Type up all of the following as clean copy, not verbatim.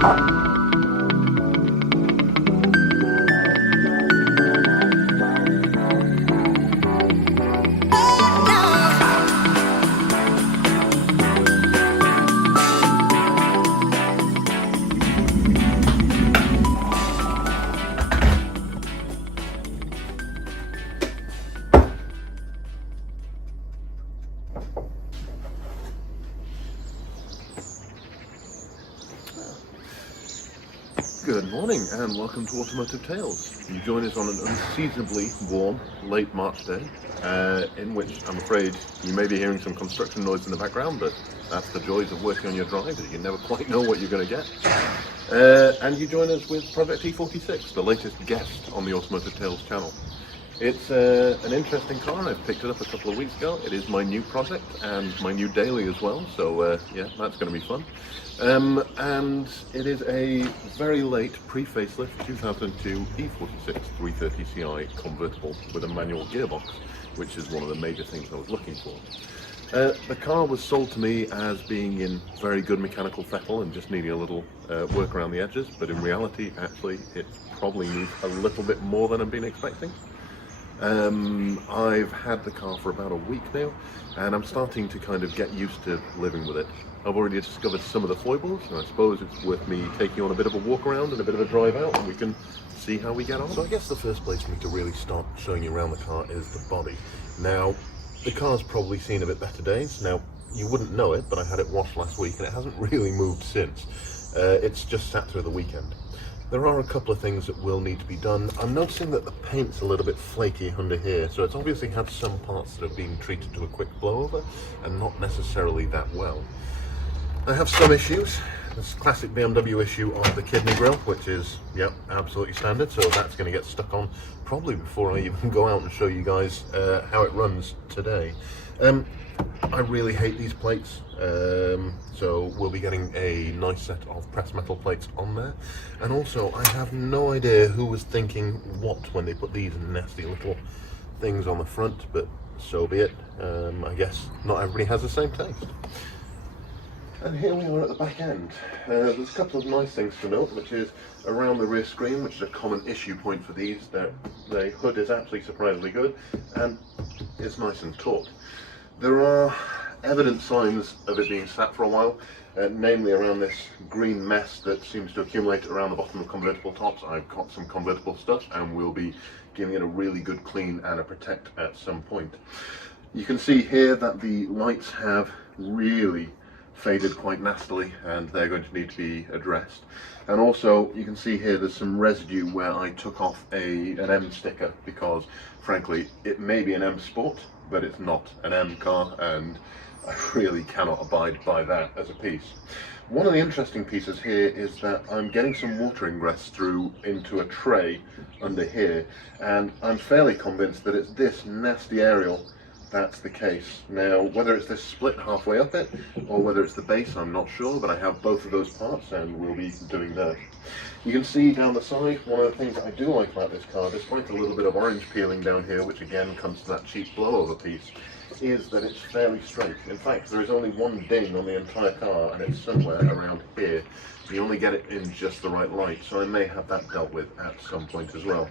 Good morning and welcome to Automotive Tales. You join us on an unseasonably warm, late March day, in which I'm afraid you may be hearing some construction noise in the background, but that's the joys of working on your drive, that you never quite know what you're going to get. And you join us with Project E46, the latest guest on the Automotive Tales channel. It's an interesting car. I picked it up a couple of weeks ago. It is my new project and my new daily as well, so yeah, that's going to be fun. And it is a very late pre-facelift 2002 E46 330ci convertible with a manual gearbox, which is one of the major things I was looking for. The car was sold to me as being in very good mechanical fettle and just needing a little work around the edges, but in reality, actually, it probably needs a little bit more than I've been expecting. I've had the car for about a week now, and I'm starting to kind of get used to living with it. I've already discovered some of the foibles, and I suppose it's worth me taking on a bit of a walk around and a bit of a drive out, and we can see how we get on. So I guess the first place for me to really start showing you around the car is the body. Now, the car's probably seen a bit better days. Now, you wouldn't know it, but I had it washed last week, and it hasn't really moved since. It's just sat through the weekend. There are a couple of things that will need to be done. I'm noticing that the paint's a little bit flaky under here, so it's obviously had some parts that have been treated to a quick blow over and not necessarily that well. I have some issues. This classic BMW issue of the kidney grille, which is, yep, absolutely standard, so that's going to get stuck on probably before I even go out and show you guys how it runs today. I really hate these plates, so we'll be getting a nice set of pressed metal plates on there. And also, I have no idea who was thinking what when they put these nasty little things on the front, but so be it. I guess not everybody has the same taste. And here we are at the back end. There's a couple of nice things to note, which is around the rear screen, which is a common issue point for these. The hood is actually surprisingly good, and it's nice and taut. There are evident signs of it being sat for a while, namely around this green mess that seems to accumulate around the bottom of convertible tops. I've got some convertible stuff and we'll be giving it a really good clean and a protect at some point. You can see here that the lights have really faded quite nastily and they're going to need to be addressed. And also you can see here there's some residue where I took off an M sticker because frankly it may be an M Sport, but it's not an M car, and I really cannot abide by that as a piece. One of the interesting pieces here is that I'm getting some water ingress through into a tray under here, and I'm fairly convinced that it's this nasty aerial that's the case. Now, whether it's this split halfway up it, or whether it's the base, I'm not sure, but I have both of those parts and we'll be doing that. You can see down the side, one of the things that I do like about this car, despite a little bit of orange peeling down here, which again comes to that cheap blowover piece, is that it's fairly straight. In fact, there is only one ding on the entire car, and it's somewhere around here. You only get it in just the right light, so I may have that dealt with at some point as well.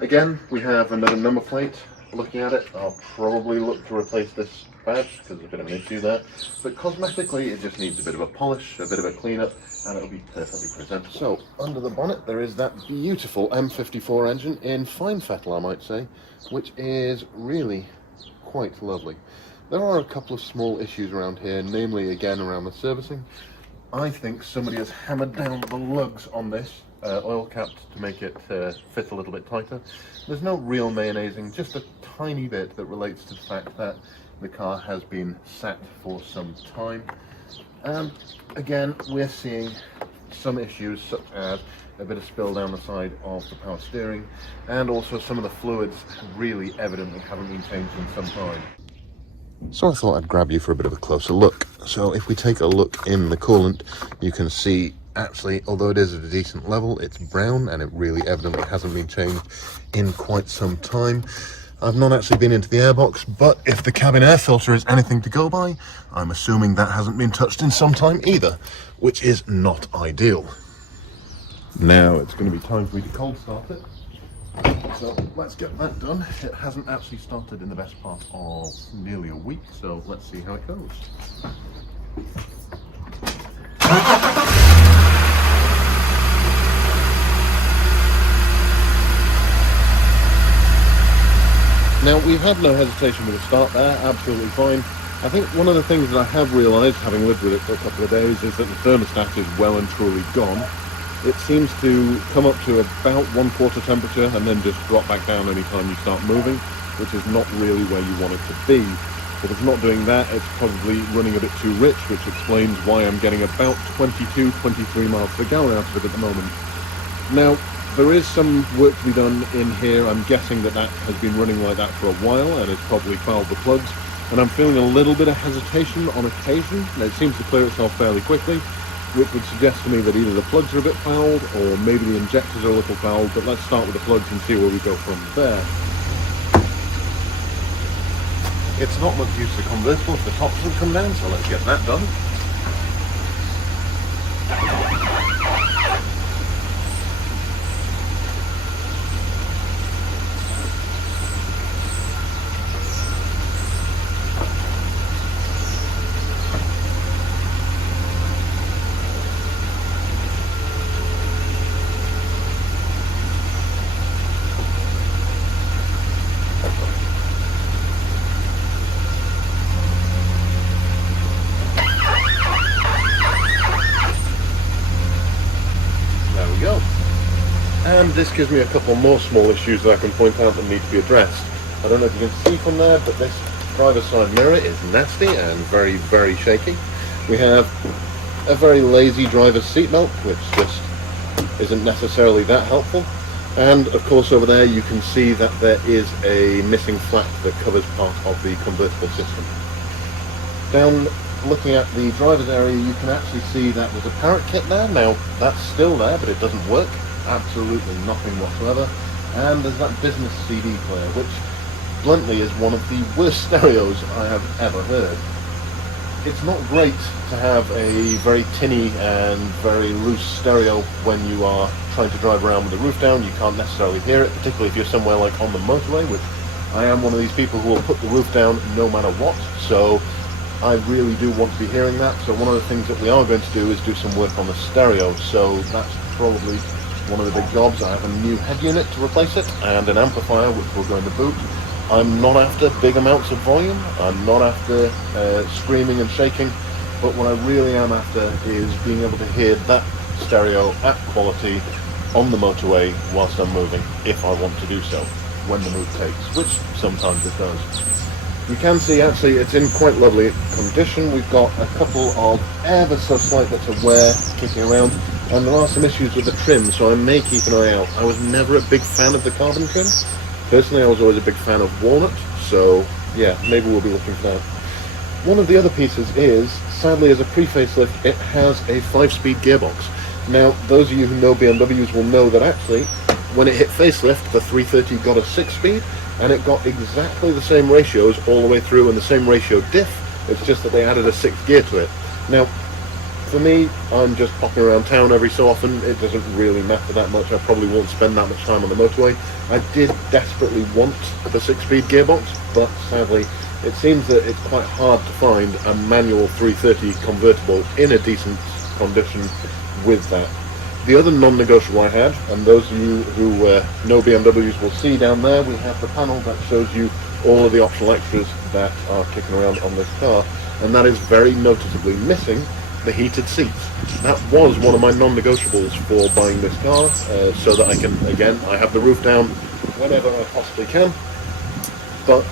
Again, we have another number plate. Looking at it, I'll probably look to replace this badge because there's a bit of an issue there, but cosmetically it just needs a bit of a polish, a bit of a cleanup, and it'll be perfectly presentable. So under the bonnet there is that beautiful M54 engine in fine fettle, I might say, which is really quite lovely. There are a couple of small issues around here, namely again around the servicing. I think somebody has hammered down the lugs on this, oil capped to make it fit a little bit tighter. There's no real mayonnaising, just a tiny bit that relates to the fact that the car has been sat for some time. Again, we're seeing some issues such as a bit of spill down the side of the power steering, and also some of the fluids really evidently haven't been changed in some time. So I thought I'd grab you for a bit of a closer look. So if we take a look in the coolant, you can see actually, although it is at a decent level, it's brown and it really evidently hasn't been changed in quite some time. I've not actually been into the airbox, but if the cabin air filter is anything to go by, I'm assuming that hasn't been touched in some time either, which is not ideal. Now it's going to be time for me to cold start it. So let's get that done. It hasn't actually started in the best part of nearly a week, so let's see how it goes. Now, we've had no hesitation with the start there, absolutely fine. I think one of the things that I have realised, having lived with it for a couple of days, is that the thermostat is well and truly gone. It seems to come up to about 1/4 temperature and then just drop back down anytime you start moving, which is not really where you want it to be. If it's not doing that, it's probably running a bit too rich, which explains why I'm getting about 22-23 miles per gallon out of it at the moment. Now, there is some work to be done in here. I'm guessing that has been running like that for a while and it's probably fouled the plugs. And I'm feeling a little bit of hesitation on occasion. It seems to clear itself fairly quickly, which would suggest to me that either the plugs are a bit fouled or maybe the injectors are a little fouled, but let's start with the plugs and see where we go from there. It's not much use to convertible if the top doesn't come down, so let's get that done. And this gives me a couple more small issues that I can point out that need to be addressed. I don't know if you can see from there, but this driver's side mirror is nasty and very, very shaky. We have a very lazy driver's seatbelt, which just isn't necessarily that helpful. And of course over there you can see that there is a missing flap that covers part of the convertible system. Down looking at the driver's area, you can actually see that there's a parrot kit there. Now that's still there, but it doesn't work. Absolutely nothing whatsoever. And there's that business CD player, which bluntly is one of the worst stereos I have ever heard. It's not great to have a very tinny and very loose stereo when you are trying to drive around with the roof down. You can't necessarily hear it, particularly if you're somewhere like on the motorway, which I am one of these people who will put the roof down no matter what, so I really do want to be hearing that. So one of the things that we are going to do is do some work on the stereo, so that's probably one of the big jobs. I have a new head unit to replace it and an amplifier which will go in the boot. I'm not after big amounts of volume, I'm not after screaming and shaking, but what I really am after is being able to hear that stereo at quality on the motorway whilst I'm moving, if I want to do so, when the mood takes, which sometimes it does. You can see actually it's in quite lovely condition. We've got a couple of ever so slight bits of wear kicking around, and there are some issues with the trim, so I may keep an eye out. I was never a big fan of the carbon trim. Personally, I was always a big fan of walnut, so yeah, maybe we'll be looking for that. One of the other pieces is, sadly as a pre-facelift, it has a 5-speed gearbox. Now, those of you who know BMWs will know that actually, when it hit facelift, the 330 got a 6-speed, and it got exactly the same ratios all the way through and the same ratio diff. It's just that they added a 6th gear to it. Now, for me, I'm just popping around town every so often. It doesn't really matter that much. I probably won't spend that much time on the motorway. I did desperately want the 6-speed gearbox, but sadly, it seems that it's quite hard to find a manual 330 convertible in a decent condition with that. The other non-negotiable I had, and those of you who know BMWs will see down there, we have the panel that shows you all of the optional extras that are kicking around on this car, and that is very noticeably missing the heated seats. That was one of my non-negotiables for buying this car, so that I can, again, I have the roof down whenever I possibly can, but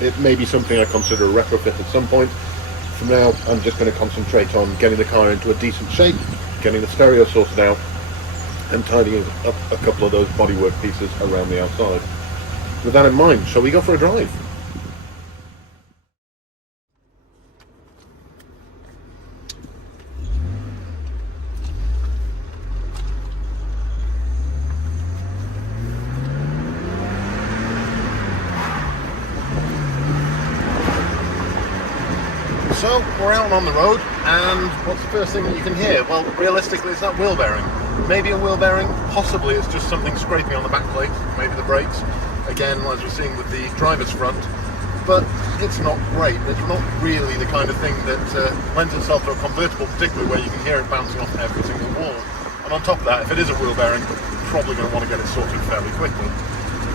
it may be something I consider a retrofit at some point. For now, I'm just going to concentrate on getting the car into a decent shape, getting the stereo sorted out, and tidying up a couple of those bodywork pieces around the outside. With that in mind, shall we go for a drive? So, So we're out on the road, and what's the first thing that you can hear? Well, realistically, it's that wheel bearing. Maybe a wheel bearing, possibly it's just something scraping on the back plate, maybe the brakes. Again, as we're seeing with the driver's front. But it's not great. It's not really the kind of thing that lends itself to a convertible, particularly where you can hear it bouncing off every single wall. And on top of that, if it is a wheel bearing, you're probably going to want to get it sorted fairly quickly.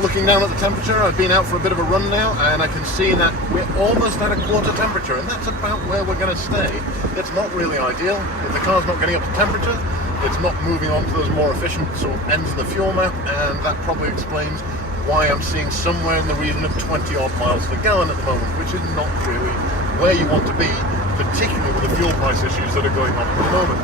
Looking down at the temperature, I've been out for a bit of a run now, and I can see that we're almost at a quarter temperature, and that's about where we're going to stay. It's not really ideal. If the car's not getting up to temperature, it's not moving on to those more efficient sort of ends of the fuel map, and that probably explains why I'm seeing somewhere in the region of 20 odd miles per gallon at the moment, which is not really where you want to be, particularly with the fuel price issues that are going on at the moment.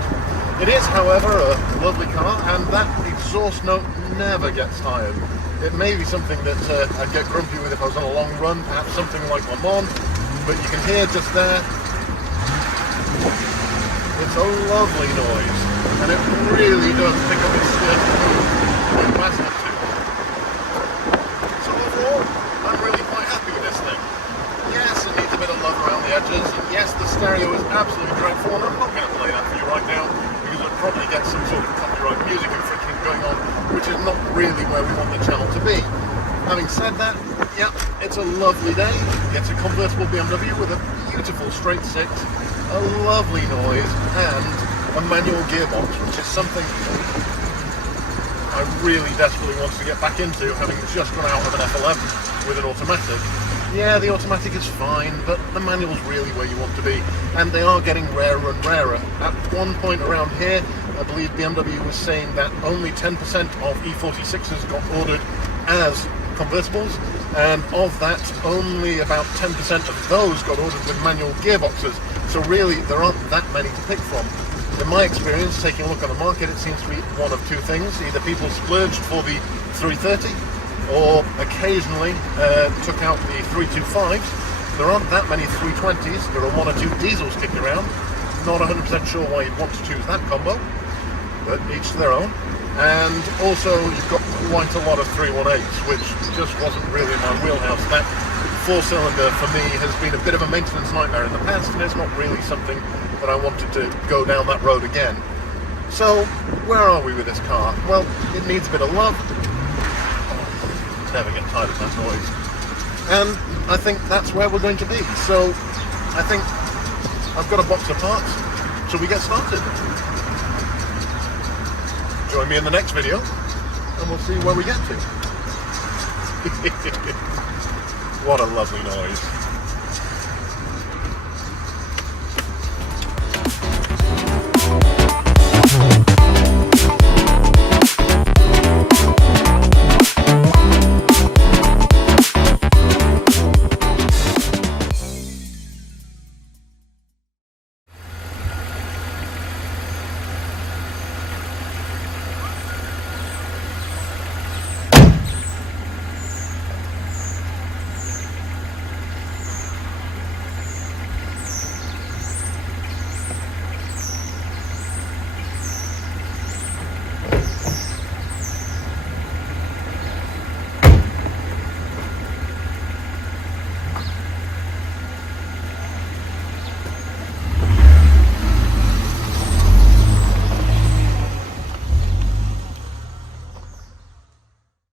It is, however, a lovely car, and that exhaust note never gets tired. It may be something that I'd get grumpy with if I was on a long run, perhaps something like Le Mans, but you can hear just there, it's a lovely noise, and it really does pick up its steering move quite fast. I'm really quite happy with this thing. Yes, it needs a bit of love around the edges, and yes, the stereo is absolutely dreadful, and I'm not going to play that for you right now, because I'd probably get some sort of copyright music infringement going on, which is not really where we want the channel to be. Having said that, yeah, it's a lovely day. It's a convertible BMW with a beautiful straight six, a lovely noise, and a manual gearbox, which is something I really desperately wanted to get back into, having just run out of an F11 with an automatic. Yeah, the automatic is fine, but the manual's really where you want to be, and they are getting rarer and rarer. At one point around here, I believe BMW was saying that only 10% of e46s got ordered as convertibles, and of that, only about 10% of those got ordered with manual gearboxes. So really, there aren't that many to pick from. In my experience, taking a look at the market, it seems to be one of two things. Either people splurged for the 330, or occasionally took out the 325s. There aren't that many 320s. There are one or two diesels kicking around. Not 100% sure why you'd want to choose that combo, but each to their own. And also, you've got quite a lot of 318s, which just wasn't really in my wheelhouse. That four-cylinder, for me, has been a bit of a maintenance nightmare in the past, and it's not really something that I wanted to go down that road again. So, where are we with this car? Well, it needs a bit of love. Oh, never get tired of that noise. And I think that's where we're going to be. So, I think I've got a box of parts, so we get started. Join me in the next video, and we'll see where we get to. What a lovely noise.